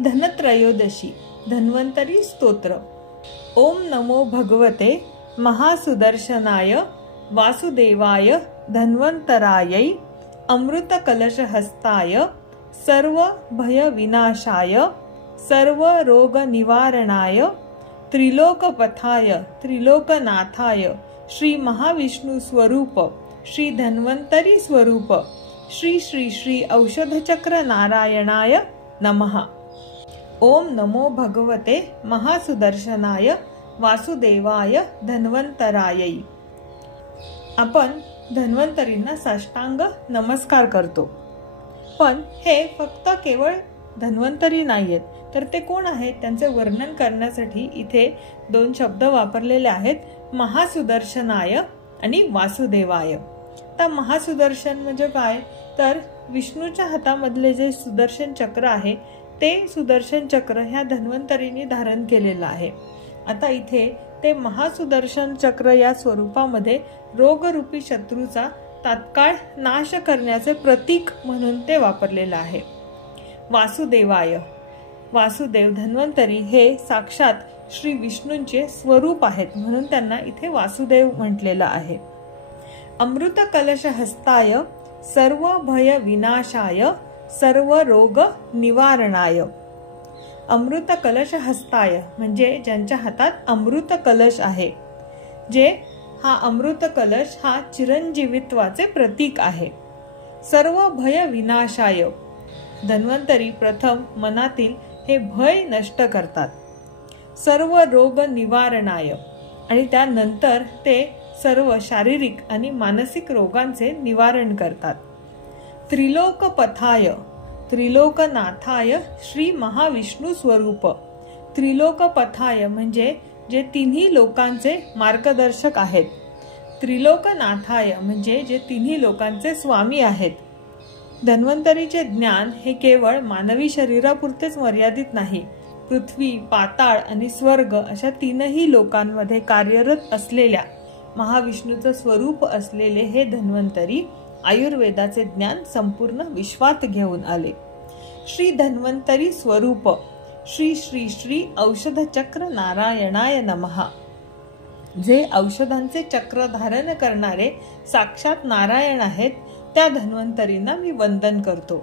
धनत्रयोदशी धन्वंतरी स्तोत्र। ओम नमो भगवते महासुदर्शनाय वासुदेवाय धन्वंतरायै अमृत कलश हस्ताय सर्व भय विनाशाय सर्व रोग निवारणाय त्रिलोकपथाय त्रिलोकनाथाय श्री महाविष्णु स्वरूप श्री धन्वंतरी स्वरूप श्री श्री श्री औषधचक्र नारायणाय नमः। ओम नमो भगवते महासुदर्शनाय वासुदेवाय धन्वंतरायै। आपण धन्वंतरींना साष्टांग नमस्कार करतो, पण हे फक्त केवळ धन्वंतरी नाहीयेत, तर ते कोण आहेत त्यांचे वर्णन करण्यासाठी इथे दोन शब्द वापरलेले आहेत, महासुदर्शनाय आणि वासुदेवाय। तर महासुदर्शन म्हणजे काय, तर विष्णूच्या हातामधले जे सुदर्शन चक्र आहे ते सुदर्शन चक्र ह्या धन्वंतरींनी धारण केलेलं आहे। आता इथे ते महासुदर्शन चक्र या स्वरूपामध्ये रोगरूपी शत्रूचा तात्काळ नाश करण्याचे प्रतीक म्हणून ते वापरलेलं आहे। वासुदेवाय, वासुदेव धन्वंतरी हे साक्षात श्री विष्णूंचे स्वरूप आहेत, म्हणून त्यांना इथे वासुदेव म्हटलेलं आहे। अमृत कलश हस्ताय सर्व भय विनाशाय सर्व रोग निवारणाय। अमृत कलश हस्ताय म्हणजे ज्यांच्या हातात अमृत कलश आहे, जे हा अमृत कलश हा चिरंजीवित्वाचे प्रतीक आहे। सर्व भय विनाशाय, धन्वंतरी प्रथम मनातील हे भय नष्ट करतात। सर्व रोग निवारणाय, आणि त्यानंतर ते सर्व शारीरिक आणि मानसिक रोगांचे निवारण करतात। त्रिलोकपथाय त्रिलोकनाथाय श्री महाविष्णु स्वरूप। त्रिलोकपथाय म्हणजे जे तिन्ही लोकांचे मार्गदर्शक आहेत। त्रिलोकनाथाय म्हणजे जे तिन्ही लोकांचे स्वामी आहेत। धन्वंतरीचे ज्ञान हे केवळ मानवी शरीरापुरतेच मर्यादित नाही, पृथ्वी, पाताळ आणि स्वर्ग अशा तीनही लोकांमध्ये कार्यरत असलेल्या महाविष्णूचं स्वरूप असलेले हे धन्वंतरी आयुर्वेदाचे ज्ञान संपूर्ण विश्वात घेऊन आले। श्री धन्वंतरी स्वरूप श्री श्री श्री औषधचक्र नारायणाय नमः। जे औषधांचे चक्र धारण करणारे साक्षात नारायण आहेत, त्या धन्वंतरींना मी वंदन करतो।